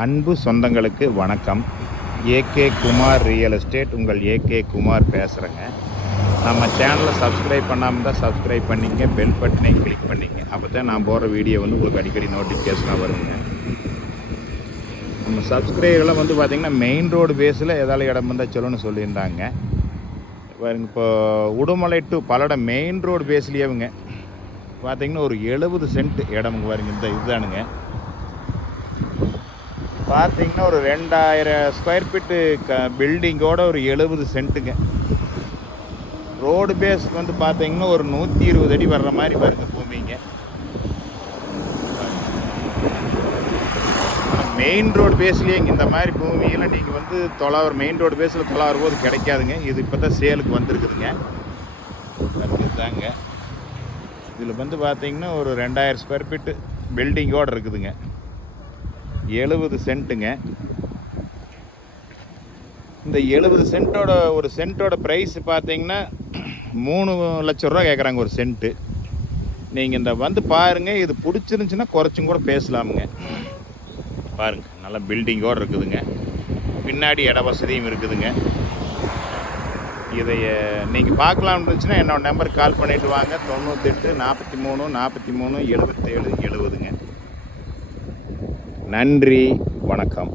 அன்பு சொந்தங்களுக்கு வணக்கம். ஏகே குமார் ரியல் எஸ்டேட், உங்கள் ஏகே குமார் பேசுகிறேங்க. நம்ம சேனலை சப்ஸ்கிரைப் பண்ணாமல் தான் சப்ஸ்கிரைப் பண்ணிங்க, பெல் பட்டனை கிளிக் பண்ணிங்க. அப்போ தான் நான் போகிற வீடியோ உங்களுக்கு அடிக்கடி நோட்டிஃபிகேஷனாக வருங்க. நம்ம சப்ஸ்கிரைபர்லாம் பார்த்திங்கன்னா மெயின் ரோடு பேஸில் ஏதாவது இடம் வந்தால் சொல்லணும்னு சொல்லியிருந்தாங்க. பாருங்க, இப்போ Udumalai to Palladam main road பேஸ்லேயேவுங்க பார்த்திங்கன்னா ஒரு 70 சென்ட் இடமுங்க பாருங்க. இந்த இதுதானுங்க பார்த்திங்கன்னா ஒரு 2000 ஸ்கொயர் ஃபீட்டு பில்டிங்கோட ஒரு 70 சென்ட்டுங்க. ரோடு பேஸ் பார்த்திங்கன்னா ஒரு 120 அடி வர்ற மாதிரி பாருங்க பூமிங்க. மெயின் ரோடு பேஸ்லேயே இந்த மாதிரி பூமியெல்லாம் நீங்கள் மெயின் ரோடு பேஸில் போது கிடைக்காதுங்க. இது இப்போ தான் சேலுக்கு வந்திருக்குதுங்க. தாங்க இதில் பார்த்திங்கன்னா ஒரு 2000 ஸ்கொயர் ஃபீட்டு பில்டிங்கோடு இருக்குதுங்க. 70 சென்ட்டுங்க. இந்த 70 சென்ட்டோட ஒரு சென்ட்டோட ப்ரைஸ் பார்த்திங்கன்னா 3 லட்ச ரூபா கேட்குறாங்க ஒரு சென்ட்டு. நீங்கள் இந்த பாருங்கள், இது பிடிச்சிருந்துச்சின்னா குறைச்சும் கூட பேசலாமுங்க. பாருங்கள், நல்லா பில்டிங்கோடு இருக்குதுங்க. பின்னாடி இட வசதியும் இருக்குதுங்க. இதை நீங்கள் பார்க்கலாம்னு இருந்துச்சுன்னா என்னோடய நம்பருக்கு கால் பண்ணிவிட்டு வாங்க. 98 43 43 77 70ங்க. நன்றி, வணக்கம்.